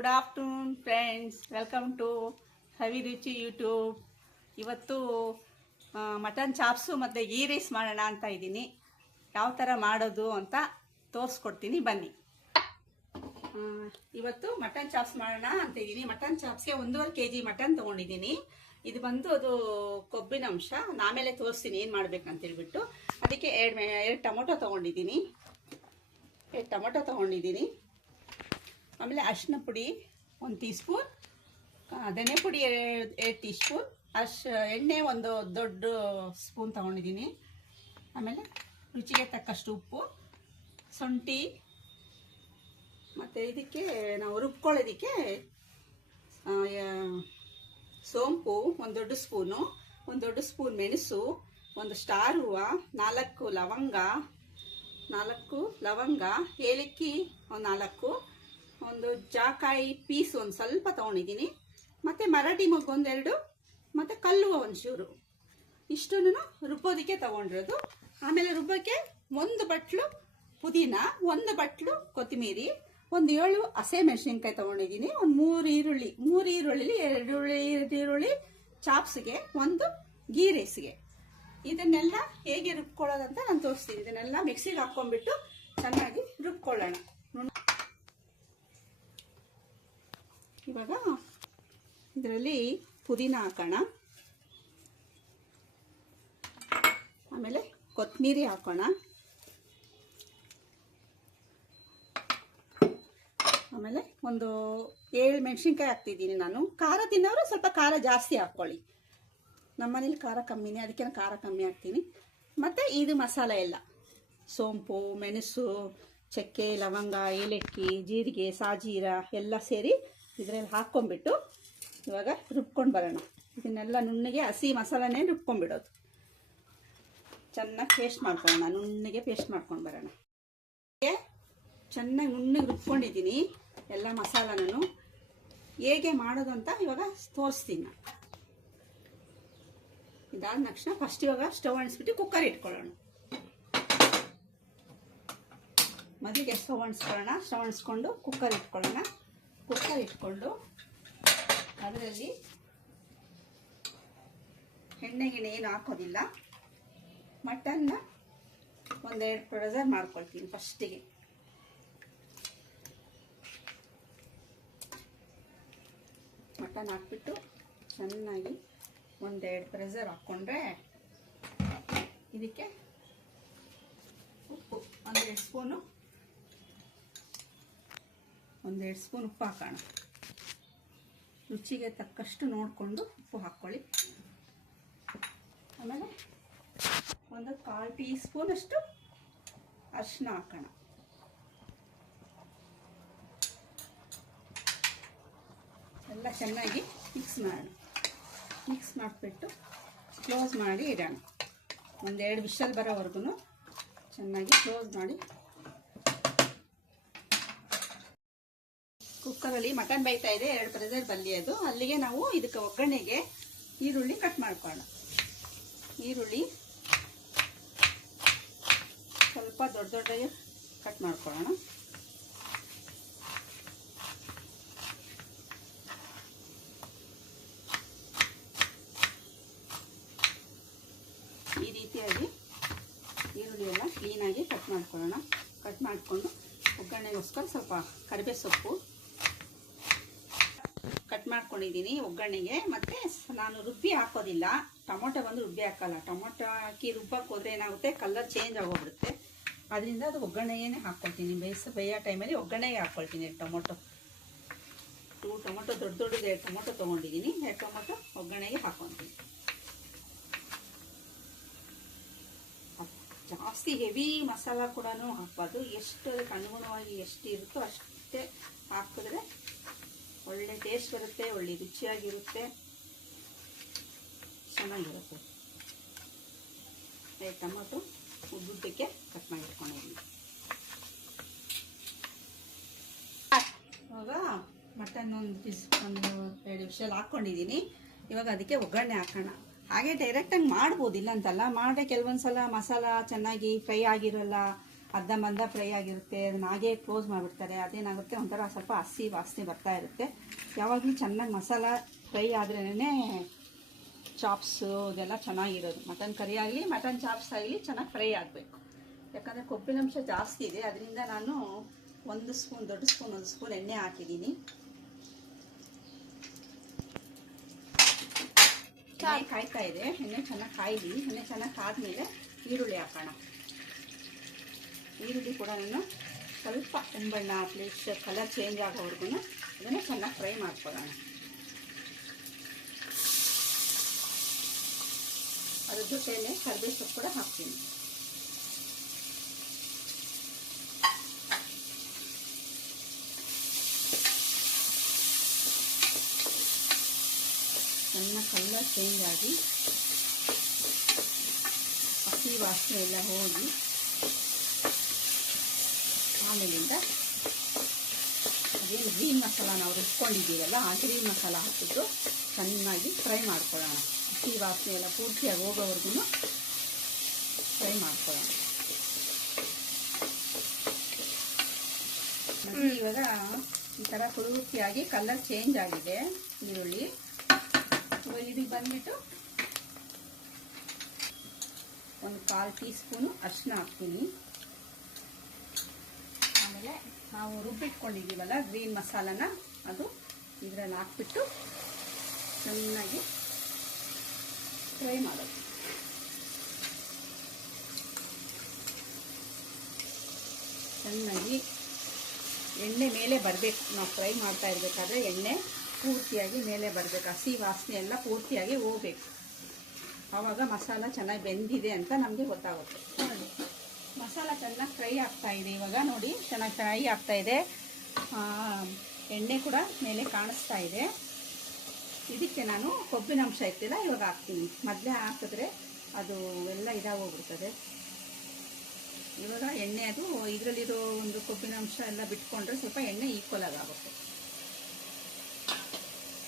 Good afternoon friends, welcome to Savi Ruchi YouTube. ಇವತ್ತು mutton chops ಮತ್ತು ghee rice ಮಾಡೋಣ ಅಂತ ಇದ್ದೀನಿ. ಯಾವ ಥರ ಮಾಡೋದು ಅಂತ ತೋರಿಸ್ಕೊಡ್ತೀನಿ, ಬನ್ನಿ. ಇವತ್ತು ಮಟನ್ ಚಾಪ್ಸ್ ಮಾಡೋಣ ಅಂತ ಇದ್ದೀನಿ. ಮಟನ್ ಚಾಪ್ಸ್ಗೆ 1.5 kg ಮಟನ್ ತೊಗೊಂಡಿದ್ದೀನಿ. ಇದು ಬಂದು ಅದು ಕೊಬ್ಬಿನ ಅಂಶ. ಆಮೇಲೆ ತೋರಿಸ್ತೀನಿ ಏನು ಮಾಡ್ಬೇಕಂತ ಹೇಳ್ಬಿಟ್ಟು. ಅದಕ್ಕೆ ಎರಡು ಟೊಮೊಟೊ ತೊಗೊಂಡಿದ್ದೀನಿ. ಆಮೇಲೆ ಅರಿಶಿನ ಪುಡಿ 1 ಟೀ ಸ್ಪೂನ್, ಧನೆ ಪುಡಿ 2 ಟೀ ಸ್ಪೂನ್, ಎಣ್ಣೆ ಒಂದು ದೊಡ್ಡ ಸ್ಪೂನ್ ತೊಗೊಂಡಿದ್ದೀನಿ. ಆಮೇಲೆ ರುಚಿಗೆ ತಕ್ಕಷ್ಟು ಉಪ್ಪು, ಶುಂಠಿ, ಮತ್ತು ಇದಕ್ಕೆ ನಾವು ರುಬ್ಕೊಳ್ಳೋದಕ್ಕೆ ಸೋಂಪು 1 ದೊಡ್ಡ ಸ್ಪೂನು, 1 ದೊಡ್ಡ ಸ್ಪೂನ್ ಮೆಣಸು, 1 ಸ್ಟಾರ್ ಹೂವು, 4 ಲವಂಗ, ಏಲಕ್ಕಿ 4, ಒಂದು ಜಾಕಾಯಿ ಪೀಸ್ ಒಂದು ಸ್ವಲ್ಪ ತೊಗೊಂಡಿದ್ದೀನಿ, ಮತ್ತು ಮರಾಠಿ ಮೊಗ್ಗು 1-2, ಮತ್ತು ಕಲ್ಲುವ ಒಂಚೂರು. ಇಷ್ಟನ್ನು ರುಬ್ಬೋದಕ್ಕೆ ತೊಗೊಂಡಿರೋದು. ಆಮೇಲೆ ರುಬ್ಬಕ್ಕೆ 1 ಬಟ್ಲು ಪುದೀನ, 1 ಬಟ್ಲು ಕೊತ್ತಂಬರಿ, 7 ಹಸಿಮೆಣಸಿನ್ಕಾಯಿ ತೊಗೊಂಡಿದ್ದೀನಿ, 3 ಈರುಳ್ಳಿ, 2 ಈರುಳ್ಳಿ ಚಾಪ್ಸ್ಗೆ, 1 ಗೀ ರೈಸ್ಗೆ. ಇದನ್ನೆಲ್ಲ ಹೇಗೆ ರುಬ್ಕೊಳ್ಳೋದಂತ ನಾನು ತೋರಿಸ್ತೀನಿ. ಇದನ್ನೆಲ್ಲ ಮಿಕ್ಸಿಗೆ ಹಾಕ್ಕೊಂಡ್ಬಿಟ್ಟು ಚೆನ್ನಾಗಿ ರುಬ್ಕೊಳ್ಳೋಣ. ಇವಾಗ ಇದರಲ್ಲಿ ಪುದೀನ ಹಾಕೋಣ, ಆಮೇಲೆ ಕೊತ್ತಂಬರಿ ಹಾಕೋಣ, ಆಮೇಲೆ 7 ಮೆಣಸಿನ್ಕಾಯಿ ಹಾಕ್ತಿದ್ದೀನಿ ನಾನು. ಖಾರ ತಿನ್ನೋರು ಸ್ವಲ್ಪ ಖಾರ ಜಾಸ್ತಿ ಹಾಕ್ಕೊಳ್ಳಿ. ನಮ್ಮನೇಲಿ ಖಾರ ಕಮ್ಮಿನೇ, ಅದಕ್ಕೆ ನಾನು ಖಾರ ಕಮ್ಮಿ ಹಾಕ್ತೀನಿ. ಮತ್ತು ಇದು ಮಸಾಲೆ ಎಲ್ಲ ಸೋಂಪು, ಮೆಣಸು, ಚಕ್ಕೆ, ಲವಂಗ, ಏಲಕ್ಕಿ, ಜೀರಿಗೆ, ಸಾಜೀರ ಎಲ್ಲ ಸೇರಿ ಇದರಲ್ಲಿ ಹಾಕ್ಕೊಂಡ್ಬಿಟ್ಟು ಇವಾಗ ರುಬ್ಕೊಂಡು ಬರೋಣ. ಇದನ್ನೆಲ್ಲ ನುಣ್ಣಗೆ ಹಸಿ ಮಸಾಲನೇ ರುಬ್ಕೊಂಡ್ಬಿಡೋದು. ಚೆನ್ನಾಗಿ ಪೇಸ್ಟ್ ಮಾಡ್ಕೊಳ್ಳೋಣ, ನುಣ್ಣಗೆ ಪೇಸ್ಟ್ ಮಾಡ್ಕೊಂಡು ಬರೋಣ. ಚೆನ್ನಾಗಿ ನುಣ್ಣಗೆ ರುಬ್ಕೊಂಡಿದ್ದೀನಿ ಎಲ್ಲ ಮಸಾಲನೂ. ಹೇಗೆ ಮಾಡೋದು ಅಂತ ಇವಾಗ ತೋರಿಸ್ತೀನಿ ನಾನು. ಇದಾದ ತಕ್ಷಣ ಫಸ್ಟ್ ಇವಾಗ ಸ್ಟವ್ ಅಣಿಸ್ಬಿಟ್ಟು ಕುಕ್ಕರ್ ಇಟ್ಕೊಳ್ಳೋಣ. ಮೊದಲಿಗೆ ಸ್ಟವ್ ಅಣಿಸ್ಕೊಂಡು ಕುಕ್ಕರ್ ಇಟ್ಕೊಳ್ಳೋಣ. ಕುಕ್ಕರ್ ಇಟ್ಕೊಂಡು ಅದರಲ್ಲಿ ಎಣ್ಣೆ ಏನು ಹಾಕೋದಿಲ್ಲ. ಮಟನ್ನ 1-2 ಪ್ರೆಷರ್ ಮಾಡ್ಕೊಳ್ತೀನಿ ಫಸ್ಟಿಗೆ. ಮಟನ್ ಹಾಕ್ಬಿಟ್ಟು ಚೆನ್ನಾಗಿ 1-2 ಪ್ರೆಷರ್ ಹಾಕ್ಕೊಂಡ್ರೆ ಇದಕ್ಕೆ ಉಪ್ಪು 1-2 ಸ್ಪೂನು, 1-2 ಸ್ಪೂನ್ ಉಪ್ಪು ಹಾಕೋಣ. ರುಚಿಗೆ ತಕ್ಕಷ್ಟು ನೋಡಿಕೊಂಡು ಉಪ್ಪು ಹಾಕ್ಕೊಳ್ಳಿ. ಆಮೇಲೆ 1/4 ಟೀ ಸ್ಪೂನಷ್ಟು ಅರಿಶಿನ ಹಾಕೋಣ. ಎಲ್ಲ ಚೆನ್ನಾಗಿ ಮಿಕ್ಸ್ ಮಾಡಿಬಿಟ್ಟು ಕ್ಲೋಸ್ ಮಾಡಿ ಇಡೋಣ. 1-2 ವಿಷಲ್ ಬರೋವರೆಗೂ ಚೆನ್ನಾಗಿ ಕ್ಲೋಸ್ ಮಾಡಿ. ಕುಕ್ಕರಲ್ಲಿ ಮಟನ್ ಬೇಯ್ತಾ ಇದೆ, 2 ಪ್ರೆಷರ್ ಬಲ್ಲಿ ಅದು. ಅಲ್ಲಿಗೆ ನಾವು ಇದಕ್ಕೆ ಒಗ್ಗರಣೆಗೆ ಈರುಳ್ಳಿ ಕಟ್ ಮಾಡ್ಕೊಳ್ಳೋಣ. ಈರುಳ್ಳಿ ಸ್ವಲ್ಪ ದೊಡ್ಡದಾಗಿ ಕಟ್ ಮಾಡ್ಕೊಳ್ಳೋಣ. ಈ ರೀತಿಯಾಗಿ ಈರುಳ್ಳಿ ಎಲ್ಲ ಕ್ಲೀನಾಗಿ ಕಟ್ ಮಾಡ್ಕೊಳ್ಳೋಣ. ಕಟ್ ಮಾಡಿಕೊಂಡು ಒಗ್ಗರಣೆಗೋಸ್ಕರ ಸ್ವಲ್ಪ ಕರಿಬೇವು ಸೊಪ್ಪು ಕಟ್ ಮಾಡ್ಕೊಂಡಿದ್ದೀನಿ ಒಗ್ಗರಣೆಗೆ. ಮತ್ತು ನಾನು ರುಬ್ಬಿ ಹಾಕೋದಿಲ್ಲ, ಟೊಮೊಟೊ ಬಂದು ರುಬ್ಬಿ ಹಾಕಲ್ಲ. ಟೊಮೊಟೊ ಹಾಕಿ ರುಬ್ಬಕ್ಕೆ ಹೋದರೆ ಏನಾಗುತ್ತೆ, ಕಲರ್ ಚೇಂಜ್ ಆಗೋಗ್ಬಿಡುತ್ತೆ. ಅದರಿಂದ ಅದು ಒಗ್ಗರಣೆಗೇ ಹಾಕ್ಕೊಳ್ತೀನಿ. ಬೇಯೋ ಟೈಮಲ್ಲಿ ಒಗ್ಗರಣೆಗೆ ಹಾಕ್ಕೊಳ್ತೀನಿ. ಟೊಮೊಟೊ 2 ಟೊಮೊಟೊ ದೊಡ್ಡದು 2 ಟೊಮೊಟೊ ತೊಗೊಂಡಿದ್ದೀನಿ. 2 ಟೊಮೊಟೊ ಒಗ್ಗರಣೆಗೆ ಹಾಕ್ಕೊತೀನಿ. ಜಾಸ್ತಿ ಹೆವಿ ಮಸಾಲ ಕೂಡ ಹಾಕ್ಬಾರ್ದು. ಎಷ್ಟು ಅದಕ್ಕೆ ಅನುಗುಣವಾಗಿ ಎಷ್ಟು ಇರುತ್ತೋ ಅಷ್ಟೇ ಹಾಕಿದ್ರೆ ಒಳ್ಳೆ ಟೇಸ್ಟ್ ಬರುತ್ತೆ, ಒಳ್ಳೆ ರುಚಿಯಾಗಿರುತ್ತೆ, ಚೆನ್ನಾಗಿರುತ್ತೆ. ಟೊಮೊಟೊ ಉದ್ದುದ್ದಕ್ಕೆ ಕಟ್ ಮಾಡಿ ಇಟ್ಕೊಂಡಿದ್ದೀನಿ. ಇವಾಗ ಮಟನ್ 1-2 ವಿಷಲ್ ಹಾಕ್ಕೊಂಡಿದ್ದೀನಿ. ಇವಾಗ ಅದಕ್ಕೆ ಒಗ್ಗರಣೆ ಹಾಕೋಣ. ಹಾಗೆ ಡೈರೆಕ್ಟಾಗಿ ಮಾಡ್ಬೋದು, ಇಲ್ಲ ಅಂತಲ್ಲ. ಮಾಡೇ ಕೆಲವೊಂದು ಸಲ ಮಸಾಲ ಚೆನ್ನಾಗಿ ಫ್ರೈ ಆಗಿರೋಲ್ಲ, ಅರ್ಧಂಬರ್ಧ ಫ್ರೈ ಆಗಿರುತ್ತೆ, ಅದನ್ನ ಹಾಗೆ ಕ್ಲೋಸ್ ಮಾಡಿಬಿಡ್ತಾರೆ. ಅದೇನಾಗುತ್ತೆ ಒಂಥರ ಸ್ವಲ್ಪ ಹಸಿ ವಾಸನೆ ಬರ್ತಾ ಇರುತ್ತೆ. ಯಾವಾಗಲೂ ಚೆನ್ನಾಗಿ ಮಸಾಲ ಫ್ರೈ ಆದ್ರೇ ಚಾಪ್ಸು ಇದೆಲ್ಲ ಚೆನ್ನಾಗಿರೋದು. ಮಟನ್ ಕರಿ ಆಗಲಿ ಮಟನ್ ಚಾಪ್ಸ್ ಆಗಲಿ ಚೆನ್ನಾಗಿ ಫ್ರೈ ಆಗಬೇಕು. ಯಾಕಂದರೆ ಕೊಬ್ಬಿನಂಶ ಜಾಸ್ತಿ ಇದೆ, ಅದರಿಂದ ನಾನು 1 ಸ್ಪೂನ್, ದೊಡ್ಡ ಸ್ಪೂನ್ 1 ಸ್ಪೂನ್ ಎಣ್ಣೆ ಹಾಕಿದ್ದೀನಿ. ಎಣ್ಣೆ ಕಾಯ್ತಾ ಇದೆ, ಎಣ್ಣೆ ಚೆನ್ನಾಗಿ ಕಾಯ್ದು, ಎಣ್ಣೆ ಚೆನ್ನಾಗಿ ಕಾದ್ಮೇಲೆ ಈರುಳ್ಳಿ ಹಾಕೋಣ. ಈರುಳ್ಳಿ ಕೂಡ ನಾನು ಸ್ವಲ್ಪ ಕೆಂಬಣ್ಣ ಪ್ಲೇಸ್ ಕಲರ್ ಚೇಂಜ್ ಆಗೋವರೆಗೂ ಅದನ್ನು ಚೆನ್ನಾಗಿ ಫ್ರೈ ಮಾಡ್ಕೊಳ್ಳೋಣ. ಅದ್ರ ಜೊತೆಯಲ್ಲೇ ಕರಿಬೇವು ಸೊಪ್ಪು ಕೂಡ ಹಾಕ್ತೀನಿ. ಚೆನ್ನಾಗಿ ಕಲರ್ ಚೇಂಜ್ ಆಗಿ ಹಸಿ ವಾಸನೆ ಎಲ್ಲ ಹೋಗಿ ಆಮೇಲಿಂದ ಅದೇನು ಗ್ರೀನ್ ಮಸಾಲ ನಾವು ರುಬ್ಕೊಂಡಿದ್ದೀವಲ್ಲ ಆ ಗ್ರೀನ್ ಮಸಾಲ ಹಾಕಿಬಿಟ್ಟು ಚೆನ್ನಾಗಿ ಫ್ರೈ ಮಾಡ್ಕೊಳ್ಳೋಣ. ಹಸಿ ವಾಸನೆ ಎಲ್ಲ ಪೂರ್ತಿಯಾಗಿ ಹೋಗೋವರೆಗೂ ಫ್ರೈ ಮಾಡ್ಕೊಳ್ಳೋಣ. ಇವಾಗ ಈ ಥರ ಪೂರ್ತಿಯಾಗಿ ಕಲರ್ ಚೇಂಜ್ ಆಗಿದೆ ಈರುಳ್ಳಿ. ಇದಕ್ಕೆ ಬಂದ್ಬಿಟ್ಟು 1/4 ಟೀ ಸ್ಪೂನು ಅರಿಶಿನ ಹಾಕ್ತೀನಿ. ಆಮೇಲೆ ನಾವು ರುಬ್ಬಿಟ್ಕೊಂಡಿದ್ದೀವಲ್ಲ ಗ್ರೀನ್ ಮಸಾಲನ ಅದು ಇದರಲ್ಲಿ ಹಾಕ್ಬಿಟ್ಟು ಚೆನ್ನಾಗಿ ಫ್ರೈ ಮಾಡೋದು. ಚೆನ್ನಾಗಿ ಎಣ್ಣೆ ಮೇಲೆ ಬರಬೇಕು. ನಾವು ಫ್ರೈ ಮಾಡ್ತಾ ಇರಬೇಕಾದ್ರೆ ಎಣ್ಣೆ ಪೂರ್ತಿಯಾಗಿ ಮೇಲೆ ಬರಬೇಕು, ಹಸಿ ವಾಸನೆ ಎಲ್ಲ ಪೂರ್ತಿಯಾಗಿ ಹೋಗ್ಬೇಕು. ಆವಾಗ ಮಸಾಲ ಚೆನ್ನಾಗಿ ಬೆಂದಿದೆ ಅಂತ ನಮಗೆ ಗೊತ್ತಾಗುತ್ತೆ. ನೋಡಿ ಮಸಾಲ ಚೆನ್ನಾಗಿ ಫ್ರೈ ಆಗ್ತಾ ಇದೆ. ಇವಾಗ ನೋಡಿ ಚೆನ್ನಾಗಿ ಫ್ರೈ ಆಗ್ತಾ ಇದೆ, ಎಣ್ಣೆ ಕೂಡ ಮೇಲೆ ಕಾಣಿಸ್ತಾ ಇದೆ. ಇದಕ್ಕೆ ನಾನು ಕೊಬ್ಬಿನ ಅಂಶ ಇರ್ತಿಲ್ಲ ಇವಾಗ ಹಾಕ್ತೀನಿ. ಮೊದಲೇ ಹಾಕಿದ್ರೆ ಅದು ಎಲ್ಲ ಇದಾಗೋಗ್ಬಿಡ್ತದೆ. ಇವಾಗ ಎಣ್ಣೆ ಅದು ಇದರಲ್ಲಿರೋ ಒಂದು ಕೊಬ್ಬಿನ ಅಂಶ ಎಲ್ಲ ಬಿಟ್ಕೊಂಡ್ರೆ ಸ್ವಲ್ಪ ಎಣ್ಣೆ ಈಕ್ವಲ್ ಆಗುತ್ತೆ.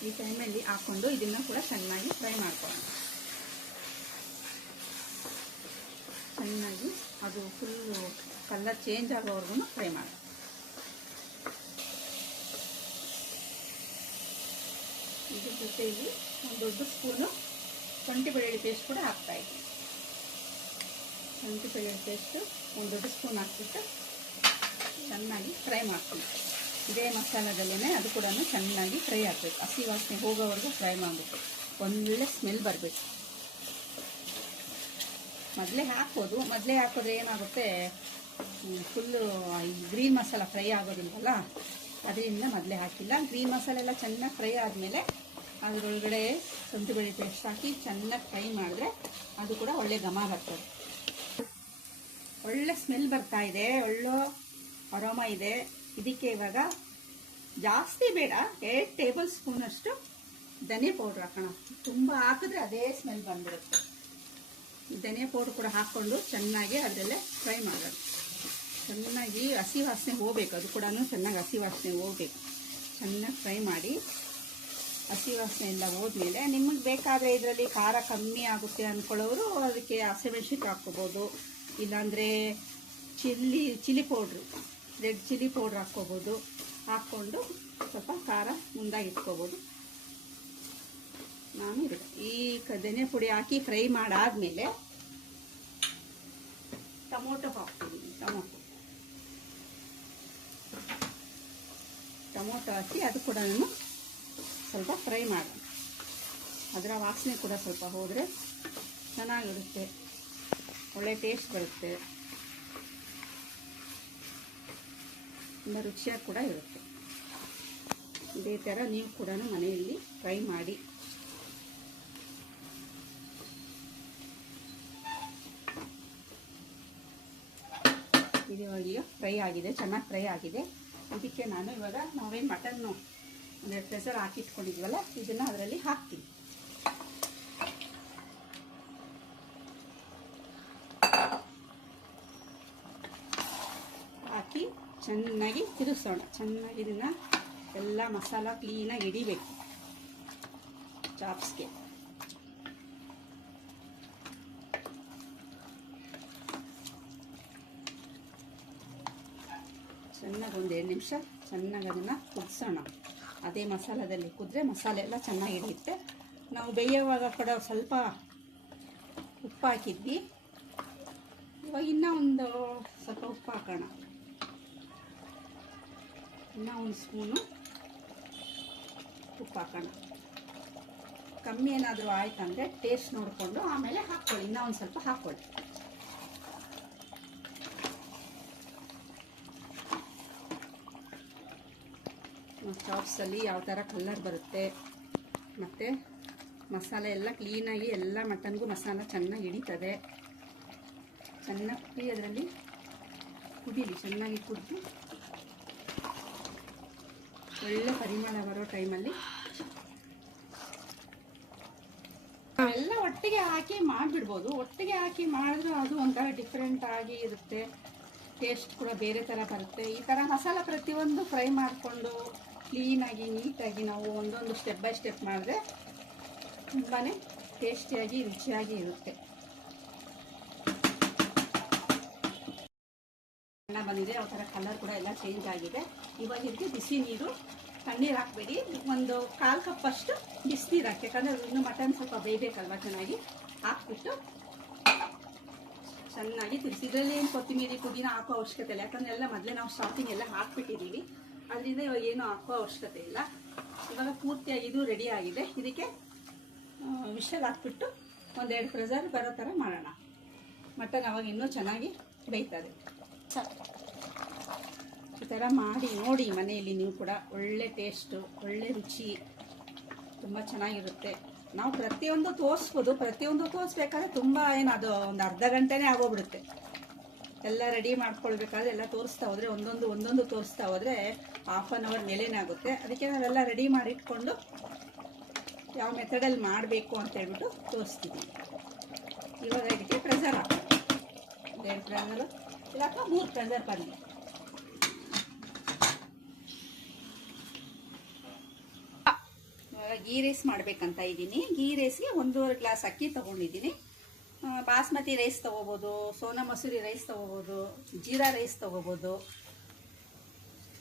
ಈ ಟೈಮಲ್ಲಿ ಹಾಕ್ಕೊಂಡು ಇದನ್ನು ಕೂಡ ಚೆನ್ನಾಗಿ ಫ್ರೈ ಮಾಡ್ಕೊಳ್ಳೋಣ. ಚೆನ್ನಾಗಿ ಅದು ಫುಲ್ಲು ಕಲರ್ ಚೇಂಜ್ ಆಗೋವರೆಗೂ ಫ್ರೈ ಮಾಡಿ. ಇದ್ರ ಜೊತೆಯಲ್ಲಿ 1 ದೊಡ್ಡ ಸ್ಪೂನು ಶುಂಠಿ ಬೆಳ್ಳುಳ್ಳಿ ಪೇಸ್ಟ್ ಕೂಡ ಹಾಕ್ತಾಯಿದ್ದೀನಿ. ಶುಂಠಿ ಬೆಳ್ಳುಳ್ಳಿ ಪೇಸ್ಟು 1 ದೊಡ್ಡ ಸ್ಪೂನ್ ಹಾಕ್ಬಿಟ್ಟು ಚೆನ್ನಾಗಿ ಫ್ರೈ ಮಾಡ್ತೀನಿ. ಇದೇ ಮಸಾಲದಲ್ಲೇ ಅದು ಕೂಡ ಚೆನ್ನಾಗಿ ಫ್ರೈ ಆಗಬೇಕು. ಹಸಿ ವಾಸನೆ ಹೋಗೋವರೆಗೂ ಫ್ರೈ ಮಾಡಬೇಕು. ಒಳ್ಳೆ ಸ್ಮೆಲ್ ಬರಬೇಕು. ಮೊದಲೇ ಹಾಕ್ಬೋದು. ಮೊದಲೇ ಹಾಕಿದ್ರೆ ಏನಾಗುತ್ತೆ, ಫುಲ್ಲು ಗ್ರೀನ್ ಮಸಾಲ ಫ್ರೈ ಆಗೋದಿಲ್ವಲ್ಲ, ಅದರಿಂದ ಮೊದಲೇ ಹಾಕಿಲ್ಲ. ಗ್ರೀನ್ ಮಸಾಲೆ ಎಲ್ಲ ಚೆನ್ನಾಗಿ ಫ್ರೈ ಆದಮೇಲೆ ಅದರೊಳಗಡೆ ಶುಂಠಿ ಬೆಳ್ಳುಳ್ಳಿ ಪೇಸ್ಟ್ ಹಾಕಿ ಚೆನ್ನಾಗಿ ಫ್ರೈ ಮಾಡಿದ್ರೆ ಅದು ಕೂಡ ಒಳ್ಳೆ ಘಮ ಬರ್ತದೆ. ಒಳ್ಳೆ ಸ್ಮೆಲ್ ಬರ್ತಾ ಇದೆ, ಒಳ್ಳೆ ಅರೋಮ ಇದೆ. ಇದಕ್ಕೆ ಇವಾಗ ಜಾಸ್ತಿ ಬೇಡ, 2 ಟೇಬಲ್ ಸ್ಪೂನಷ್ಟು ಧನಿಯಾ ಪೌಡ್ರ್ ಹಾಕೋಣ. ತುಂಬ ಹಾಕಿದ್ರೆ ಅದೇ ಸ್ಮೆಲ್ ಬಂದ್ಬಿಡುತ್ತೆ. ಧನಿಯಾ ಪೌಡ್ರ್ ಕೂಡ ಹಾಕ್ಕೊಂಡು ಚೆನ್ನಾಗಿ ಅದರಲ್ಲೇ ಫ್ರೈ ಮಾಡೋಣ. ಚೆನ್ನಾಗಿ ಹಸಿ ವಾಸನೆ ಹೋಗಬೇಕು, ಅದು ಕೂಡ ಚೆನ್ನಾಗಿ ಹಸಿ ವಾಸನೆ ಹೋಗಬೇಕು. ಚೆನ್ನಾಗಿ ಫ್ರೈ ಮಾಡಿ ಹಸಿ ವಾಸನೆ ಎಲ್ಲ ಹೋದ್ಮೇಲೆ ನಿಮಗೆ ಬೇಕಾದರೆ ಇದರಲ್ಲಿ ಖಾರ ಕಮ್ಮಿ ಆಗುತ್ತೆ ಅಂದ್ಕೊಳ್ಳೋರು ಅದಕ್ಕೆ ಹಸಿಮೆಣ್ಸಿನ್ಕಾಯಿ ಹಾಕ್ಕೋಬೋದು. ಇಲ್ಲಾಂದರೆ chilli powder, red chilli powder ಹಾಕ್ಕೋಬೋದು. ಹಾಕ್ಕೊಂಡು ಸ್ವಲ್ಪ ಖಾರ ಮುಂದಾಗಿ ಇಟ್ಕೋಬೋದು. ನಾನು ಈ ಧನಿಯಾ ಪುಡಿ ಹಾಕಿ ಫ್ರೈ ಮಾಡಾದ್ಮೇಲೆ ಟೊಮೊಟೊ ಹಾಕ್ತೀನಿ. ಟೊಮೊಟೊ ಹಾಕಿ ಅದು ಕೂಡ ನಾನು ಸ್ವಲ್ಪ ಫ್ರೈ ಮಾಡೋಣ. ಅದರ ವಾಸನೆ ಕೂಡ ಸ್ವಲ್ಪ ಹೋದರೆ ಚೆನ್ನಾಗಿರುತ್ತೆ, ಒಳ್ಳೆ ಟೇಸ್ಟ್ ಬರುತ್ತೆ, ತುಂಬ ರುಚಿಯಾಗಿ ಕೂಡ ಇರುತ್ತೆ. ಇದೇ ಥರ ನೀವು ಕೂಡ ಮನೆಯಲ್ಲಿ ಫ್ರೈ ಮಾಡಿ. ಇದು ಫ್ರೈ ಆಗಿದೆ, ಚೆನ್ನಾಗಿ ಫ್ರೈ ಆಗಿದೆ. ಇದಕ್ಕೆ ನಾನು ಇವಾಗ ನಾವೇನು ಮಟನ್ನು 1 ಪ್ರೆಸರ್ ಹಾಕಿಟ್ಕೊಂಡಿದ್ವಲ್ಲ ಇದನ್ನು ಅದರಲ್ಲಿ ಹಾಕ್ತೀನಿ. ಹಾಕಿ ಚೆನ್ನಾಗಿ ತಿರುಗಿಸೋಣ. ಚೆನ್ನಾಗಿ ಇದನ್ನು ಎಲ್ಲ ಮಸಾಲ ಕ್ಲೀನಾಗಿ ಹಿಡಿಬೇಕು ಚಾಪ್ಸ್ಗೆ. ಒಂದು 2 ನಿಮಿಷ ಚೆನ್ನಾಗಿ ಅದನ್ನು ಕುದಿಸೋಣ. ಅದೇ ಮಸಾಲದಲ್ಲಿ ಕುದ್ರೆ ಮಸಾಲೆ ಎಲ್ಲ ಚೆನ್ನಾಗಿ ಹಿಡಿಯುತ್ತೆ. ನಾವು ಬೇಯುವಾಗ ಕೂಡ ಸ್ವಲ್ಪ ಉಪ್ಪು ಹಾಕಿದ್ವಿ. ಇವಾಗ ಇನ್ನೂ ಒಂದು ಸ್ವಲ್ಪ ಉಪ್ಪು ಹಾಕೋಣ. ಇನ್ನೂ ಒಂದು ಸ್ಪೂನು ಉಪ್ಪು ಹಾಕೋಣ. ಕಮ್ಮಿ ಏನಾದರೂ ಆಯ್ತಂದರೆ ಟೇಸ್ಟ್ ನೋಡಿಕೊಂಡು ಆಮೇಲೆ ಹಾಕ್ಕೊಳ್ಳಿ. ಇನ್ನೂ ಒಂದು ಸ್ವಲ್ಪ ಹಾಕ್ಕೊಳ್ಳಿ. ಚಾಪ್ಸಲ್ಲಿ ಯಾವ ಥರ ಕಲರ್ ಬರುತ್ತೆ ಮತ್ತು ಮಸಾಲೆ ಎಲ್ಲ ಕ್ಲೀನಾಗಿ ಎಲ್ಲ ಮಟನ್ಗೂ ಮಸಾಲ ಚೆನ್ನಾಗಿ ಹಿಡಿತದೆ. ಚೆನ್ನಾಗಿ ಅದರಲ್ಲಿ ಕುದೀಲಿ. ಚೆನ್ನಾಗಿ ಕುದ್ದು ಒಳ್ಳೆ ಪರಿಮಳ ಬರೋ ಟೈಮಲ್ಲಿ ಎಲ್ಲ ಒಟ್ಟಿಗೆ ಹಾಕಿ ಮಾಡಿಬಿಡ್ಬೋದು. ಒಟ್ಟಿಗೆ ಹಾಕಿ ಮಾಡಿದ್ರೂ ಅದು ಒಂಥರ ಡಿಫ್ರೆಂಟ್ ಆಗಿ ಇರುತ್ತೆ. ಟೇಸ್ಟ್ ಕೂಡ ಬೇರೆ ಥರ ಬರುತ್ತೆ. ಈ ಥರ ಮಸಾಲ ಪ್ರತಿಯೊಂದು ಫ್ರೈ ಮಾಡಿಕೊಂಡು ಕ್ಲೀನಾಗಿ ನೀಟಾಗಿ ನಾವು ಒಂದೊಂದು ಸ್ಟೆಪ್ ಬೈ ಸ್ಟೆಪ್ ಮಾಡಿದ್ರೆ ತುಂಬಾ ಟೇಸ್ಟಿಯಾಗಿ ರುಚಿಯಾಗಿ ಇರುತ್ತೆ. ಬಣ್ಣ ಬಂದಿದೆ, ಆ ಥರ ಕಲರ್ ಕೂಡ ಎಲ್ಲ ಚೇಂಜ್ ಆಗಿದೆ. ಇವಾಗ ಇದಕ್ಕೆ ಬಿಸಿ ನೀರು, ತಣ್ಣೀರು ಹಾಕಬೇಡಿ. ಒಂದು 1/4 ಕಪ್ಪಷ್ಟು ಬಿಸಿನೀರು ಹಾಕಿ, ಯಾಕಂದರೆ ಇನ್ನು ಮಟನ್ ಸ್ವಲ್ಪ ಬೇಯಬೇಕಲ್ವ. ಚೆನ್ನಾಗಿ ಹಾಕ್ಬಿಟ್ಟು ಚೆನ್ನಾಗಿ ತಿರ್ಸಿ. ಇದರಲ್ಲಿ ಏನು ಕೊತ್ತಂಬರಿ ಪುದೀನ ಹಾಕೋ ಅವಶ್ಯಕತೆ ಇಲ್ಲ, ಯಾಕಂದರೆ ಎಲ್ಲ ಮೊದಲೇ ನಾವು ಸ್ಟಾರ್ಟಿಂಗ್ ಎಲ್ಲ ಹಾಕ್ಬಿಟ್ಟಿದ್ದೀವಿ. ಅದರಿಂದ ಇವಾಗ ಏನೂ ಹಾಕೋ ಅವಶ್ಯಕತೆ ಇಲ್ಲ. ಇವಾಗ ಪೂರ್ತಿಯಾಗಿ ಇದು ರೆಡಿ ಆಗಿದೆ. ಇದಕ್ಕೆ ವಿಷಲ್ ಹಾಕ್ಬಿಟ್ಟು 1-2 ಪ್ರೆಷರ್ ಬರೋ ಥರ ಮಾಡೋಣ. ಮಟನ್ ಅವಾಗ ಇನ್ನೂ ಚೆನ್ನಾಗಿ ಬೇಯ್ತದೆ. ಈ ಥರ ಮಾಡಿ ನೋಡಿ ಮನೆಯಲ್ಲಿ ನೀವು ಕೂಡ. ಒಳ್ಳೆ ಟೇಸ್ಟು, ಒಳ್ಳೆ ರುಚಿ, ತುಂಬ ಚೆನ್ನಾಗಿರುತ್ತೆ. ನಾವು ಪ್ರತಿಯೊಂದು ತೋರಿಸ್ಬೋದು. ಪ್ರತಿಯೊಂದು ತೋರಿಸ್ಬೇಕಾದ್ರೆ ತುಂಬ ಅದು ಒಂದು ಅರ್ಧ ಗಂಟೆನೇ ಆಗೋಗ್ಬಿಡುತ್ತೆ. ಎಲ್ಲ ರೆಡಿ ಮಾಡ್ಕೊಳ್ಬೇಕಾದ್ರೆ ಎಲ್ಲ ತೋರಿಸ್ತಾ ಹೋದರೆ ಒಂದೊಂದು ತೋರಿಸ್ತಾ ಹೋದರೆ 1/2 ಅವರ್ ಮೇಲೇನೇ ಆಗುತ್ತೆ. ಅದಕ್ಕೆ ನಾವೆಲ್ಲ ರೆಡಿ ಮಾಡಿ ಇಟ್ಕೊಂಡು ಯಾವ ಮೆಥಡಲ್ಲಿ ಮಾಡಬೇಕು ಅಂತ ಹೇಳ್ಬಿಟ್ಟು ತೋರಿಸ್ತೀವಿ. ಇವಾಗ ಇದಕ್ಕೆ ಪ್ರೆಷರ್ ಹಾಕೋಣ. 2 ಪ್ರೆಷರು ಇಲ್ಲ ಅಥವಾ 3 ಪ್ರೆಷರ್ ಬರಲಿ. ಗೀ ರೈಸ್ ಮಾಡಬೇಕಂತ ಇದ್ದೀನಿ. ಗೀ ರೈಸ್ಗೆ 1.5 ಗ್ಲಾಸ್ ಅಕ್ಕಿ ತೊಗೊಂಡಿದ್ದೀನಿ. ಬಾಸ್ಮತಿ ರೈಸ್ ತೊಗೋಬೋದು, ಸೋನಾ ಮಸೂರಿ ರೈಸ್ ತೊಗೋಬೋದು, ಜೀರಾ ರೈಸ್ ತೊಗೋಬೋದು.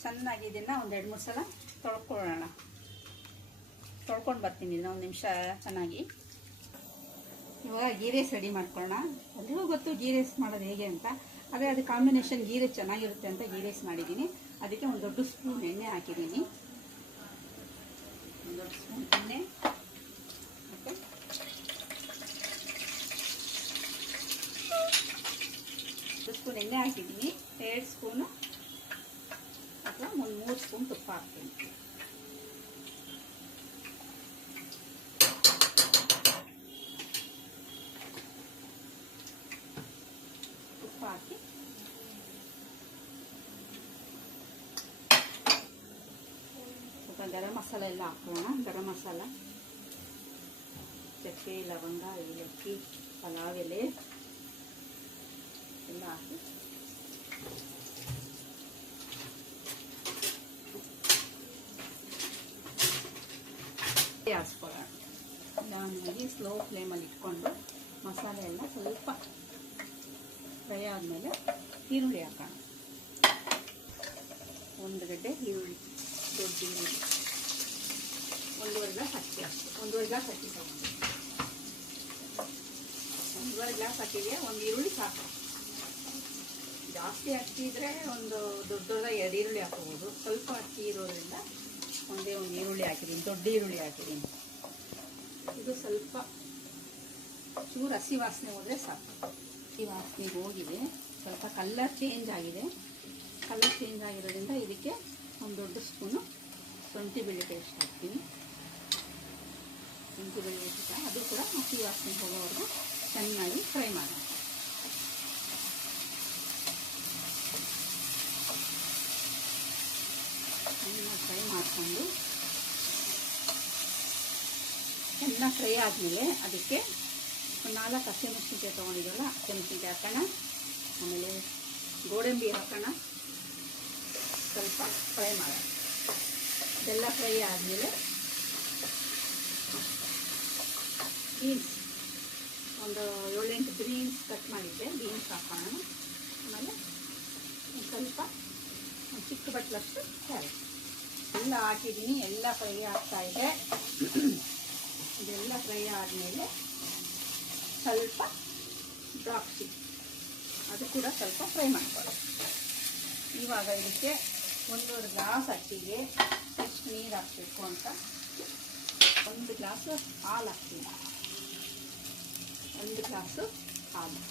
ಚೆನ್ನಾಗಿ ಇದನ್ನು 1-2-3 ಸಲ ತೊಳ್ಕೊಳ್ಳೋಣ. ತೊಳ್ಕೊಂಡು ಬರ್ತೀನಿ ಇದನ್ನ 1 ನಿಮಿಷ ಚೆನ್ನಾಗಿ. ಇವಾಗ ಗೀ ರೈಸ್ ರೆಡಿ ಮಾಡ್ಕೊಳ್ಳೋಣ. ಎಲ್ರಿಗೂ ಗೊತ್ತು ಗೀ ರೈಸ್ ಮಾಡೋದು ಹೇಗೆ ಅಂತ. ಅದೇ ಅದು ಕಾಂಬಿನೇಷನ್ ಗೀ ರೈಸ್ ಚೆನ್ನಾಗಿರುತ್ತೆ ಅಂತ ಗೀ ರೈಸ್ ಮಾಡಿದ್ದೀನಿ. ಅದಕ್ಕೆ 1 ದೊಡ್ಡ ಸ್ಪೂನ್ ಎಣ್ಣೆ ಹಾಕಿದ್ದೀನಿ. 1 ದೊಡ್ಡ ಸ್ಪೂನ್ ಎಣ್ಣೆ ಮತ್ತು 1 ಸ್ಪೂನ್ ಎಣ್ಣೆ ಹಾಕಿದ್ದೀನಿ. 2 ಸ್ಪೂನು ಅಥವಾ 3 ಸ್ಪೂನ್ ತುಪ್ಪ ಹಾಕ್ತೀನಿ. ತುಪ್ಪ ಹಾಕಿ ಸ್ವಲ್ಪ ಗರಂ ಮಸಾಲ ಎಲ್ಲ ಹಾಕೋಣ. ಗರಂ ಮಸಾಲ, ಚಕ್ಕೆ, ಲವಂಗ, ಏಲಕ್ಕಿ, ಪಲಾವ್ ಎಲೆ ಎಲ್ಲ ಹಾಕಿ ಹಾಸ್ಕೊಳ್ಳೋಣ. ನಿಧಾನವಾಗಿ ಸ್ಲೋ ಫ್ಲೇಮಲ್ಲಿ ಇಟ್ಕೊಂಡು ಮಸಾಲೆ ಎಲ್ಲ ಸ್ವಲ್ಪ ಫ್ರೈ ಆದಮೇಲೆ ಈರುಳ್ಳಿ ಹಾಕೋಣ. 1 ಗಡ್ಡೆ ಈರುಳ್ಳಿ, ದೊಡ್ಡ ಈರುಳ್ಳಿ, 1.5 ಗ್ಲಾಸ್ ಅಕ್ಕಿ ಅಷ್ಟೆ. 1.5 ಗ್ಲಾಸ್ ಅಕ್ಕಿ ತಗೊಂಡು 1.5 ಗ್ಲಾಸ್ ಹಾಕಿದ್ರೆ 1 ಈರುಳ್ಳಿ ಸಾಕು. ಜಾಸ್ತಿ ಅಕ್ಕಿ ಇದ್ದರೆ ಒಂದು ದೊಡ್ಡದಾಗಿ 2 ಈರುಳ್ಳಿ ಹಾಕೋಬೋದು. ಸ್ವಲ್ಪ ಅಕ್ಕಿ ಇರೋದ್ರಿಂದ ಒಂದೇ 1 ಈರುಳ್ಳಿ ಹಾಕಿದ್ದೀನಿ, ದೊಡ್ಡ ಈರುಳ್ಳಿ ಹಾಕಿದ್ದೀನಿ. ಇದು ಸ್ವಲ್ಪ ಚೂರು ಹಸಿ ವಾಸನೆ ಹೋದರೆ ಸಾಕು. ಹಸಿ ವಾಸನೆಗೆ ಹೋಗಿದೆ, ಸ್ವಲ್ಪ ಕಲರ್ ಚೇಂಜ್ ಆಗಿದೆ. ಕಲರ್ ಚೇಂಜ್ ಆಗಿರೋದ್ರಿಂದ ಇದಕ್ಕೆ 1 ದೊಡ್ಡ ಸ್ಪೂನು ಶುಂಠಿ ಬೆಳ್ಳುಳ್ಳಿ ಪೇಸ್ಟ್ ಹಾಕ್ತೀನಿ. ಶುಂಠಿ ಬೆಳ್ಳುಳ್ಳಿ ಪೇಸ್ಟ್ ಅದು ಕೂಡ ಹಸಿ ವಾಸನೆ ಹೋಗೋವರೆಗೂ ಚೆನ್ನಾಗಿ ಫ್ರೈ ಮಾಡೋಣ. ಚೆನ್ನಾಗಿ ಫ್ರೈ ಮಾಡಿಕೊಂಡು ಚೆನ್ನಾಗಿ ಫ್ರೈ ಆದಮೇಲೆ ಅದಕ್ಕೆ 4 ಹಸಿಮೆಣಸಿನ್ಕಾಯಿ ತೊಗೊಂಡಿದ್ವಲ್ಲ, ಹಸಿಮೆಣಸಿನ್ಕಾಯಿ ಹಾಕೋಣ. ಆಮೇಲೆ ಗೋಡಂಬಿ ಹಾಕೋಣ. ಸ್ವಲ್ಪ ಫ್ರೈ ಮಾಡೋಣ. ಇದೆಲ್ಲ ಫ್ರೈ ಆದಮೇಲೆ ಬೀನ್ಸ್, ಒಂದು 7-8 ಬೀನ್ಸ್ ಕಟ್ ಮಾಡಿದ್ದೆ, ಬೀನ್ಸ್ ಹಾಕೋಣ. ಆಮೇಲೆ ಸ್ವಲ್ಪ ಚಿಕ್ಕ ಬಟ್ಲಷ್ಟು ಕ್ಯಾರೆಟ್ ಎಲ್ಲ ಹಾಕಿದ್ದೀನಿ. ಎಲ್ಲ ಫ್ರೈ ಆಗ್ತಾ ಇದೆ. ಇದೆಲ್ಲ ಫ್ರೈ ಆದಮೇಲೆ ಸ್ವಲ್ಪ ದ್ರಾಕ್ಷಿ ಅದು ಕೂಡ ಸ್ವಲ್ಪ ಫ್ರೈ ಮಾಡ್ಕೊಳ್ಳಿ. ಇವಾಗ ಇದಕ್ಕೆ 1.5 ಗ್ಲಾಸ್ ಅಕ್ಕಿಗೆ ಎಷ್ಟು ನೀರು ಹಾಕಬೇಕು ಅಂತ 1 ಗ್ಲಾಸು ಹಾಲು ಹಾಕ್ತೀನಿ. 1 ಗ್ಲಾಸು ಹಾಲು.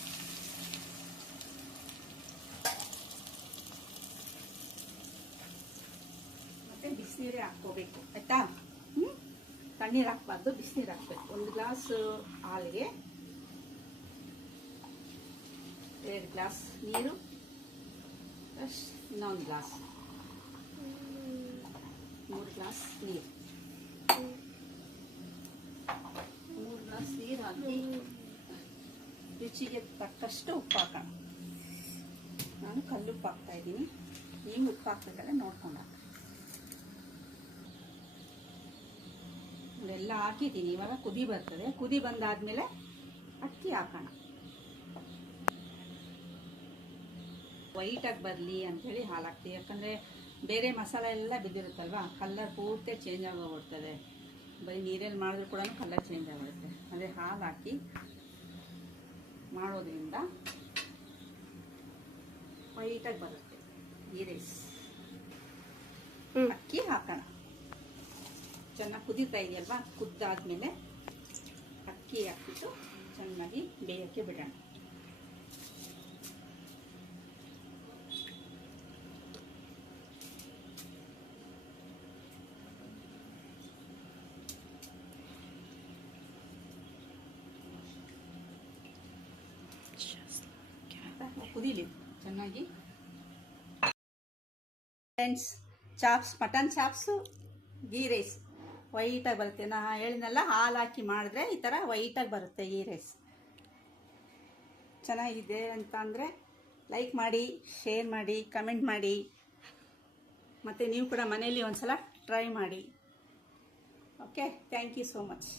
ಮತ್ತು ಬಿಸಿನೀರೇ ಹಾಕ್ಕೋಬೇಕು ಆಯಿತಾ. ತಣ್ಣೀರು ಹಾಕ್ಬಾರ್ದು, ಬಿಸಿನೀರು ಹಾಕ್ಬೇಕು. 1 ಗ್ಲಾಸ್ ಹಾಲಿಗೆ 2 ಗ್ಲಾಸ್ ನೀರು ಪ್ಲಸ್ ಇನ್ನೊಂದು ಗ್ಲಾಸ್ 3 ಗ್ಲಾಸ್ ನೀರು. 3 ಗ್ಲಾಸ್ ನೀರು ಹಾಕಿ ರುಚಿಗೆ ತಕ್ಕಷ್ಟು ಉಪ್ಪು ಹಾಕೋಣ. ನಾನು ಕಲ್ಲುಪ್ಪು ಹಾಕ್ತಾ ಇದ್ದೀನಿ. ನೀವು ಉಪ್ಪು ಹಾಕ್ಬೇಕಾದ್ರೆ ನೋಡ್ಕೊಂಡು ಹಾಕಿ. ಇದೆಲ್ಲ ಹಾಕಿದ್ದೀನಿ. ಇವಾಗ ಕುದಿ ಬರ್ತದೆ. ಕುದಿ ಬಂದಾದ್ಮೇಲೆ ಅಕ್ಕಿ ಹಾಕೋಣ. ವೈಟಾಗಿ ಬರಲಿ ಅಂಥೇಳಿ ಹಾಲು ಹಾಕ್ತೀವಿ. ಯಾಕಂದರೆ ಬೇರೆ ಮಸಾಲೆ ಎಲ್ಲ ಬಿದ್ದಿರುತ್ತಲ್ವ, ಕಲರ್ ಪೂರ್ತಿ ಚೇಂಜ್ ಆಗೋಗ್ಬಿಡ್ತದೆ. ಬರೀ ನೀರಲ್ಲಿ ಮಾಡಿದ್ರು ಕೂಡ ಕಲರ್ ಚೇಂಜ್ ಆಗಿಬಿಡುತ್ತೆ. ಅದೇ ಹಾಲು ಹಾಕಿ ಮಾಡೋದ್ರಿಂದ ವೈಟಾಗಿ ಬರುತ್ತೆ ಈ ರೈಸ್. ಅಕ್ಕಿ ಹಾಕೋಣ. ಚೆನ್ನಾಗಿ ಕುದೀತಾ ಇದೆಯಲ್ವಾ, ಕುದ್ದಾದ್ಮೇಲೆ ಅಕ್ಕಿ ಹಾಕ್ಬಿಟ್ಟು ಚೆನ್ನಾಗಿ ಬೇಯಕ್ಕೆ ಬಿಡೋಣ. ಕುದೀಲಿ ಚೆನ್ನಾಗಿ. Friends, chops, mutton chops ghee rice ವೈಟಾಗಿ ಬರುತ್ತೆ. ನಾ ಹೇಳಿದ್ನಲ್ಲ, ಹಾಲು ಹಾಕಿ ಮಾಡಿದ್ರೆ ಈ ಥರ ವೈಟಾಗಿ ಬರುತ್ತೆ ಈ ರೈಸ್. ಚೆನ್ನಾಗಿದೆ ಅಂತ ಅಂದರೆ ಲೈಕ್ ಮಾಡಿ, ಶೇರ್ ಮಾಡಿ, ಕಮೆಂಟ್ ಮಾಡಿ. ಮತ್ತು ನೀವು ಕೂಡ ಮನೆಯಲ್ಲಿ ಒಂದು ಸಲ ಟ್ರೈ ಮಾಡಿ. Okay, thank you so much.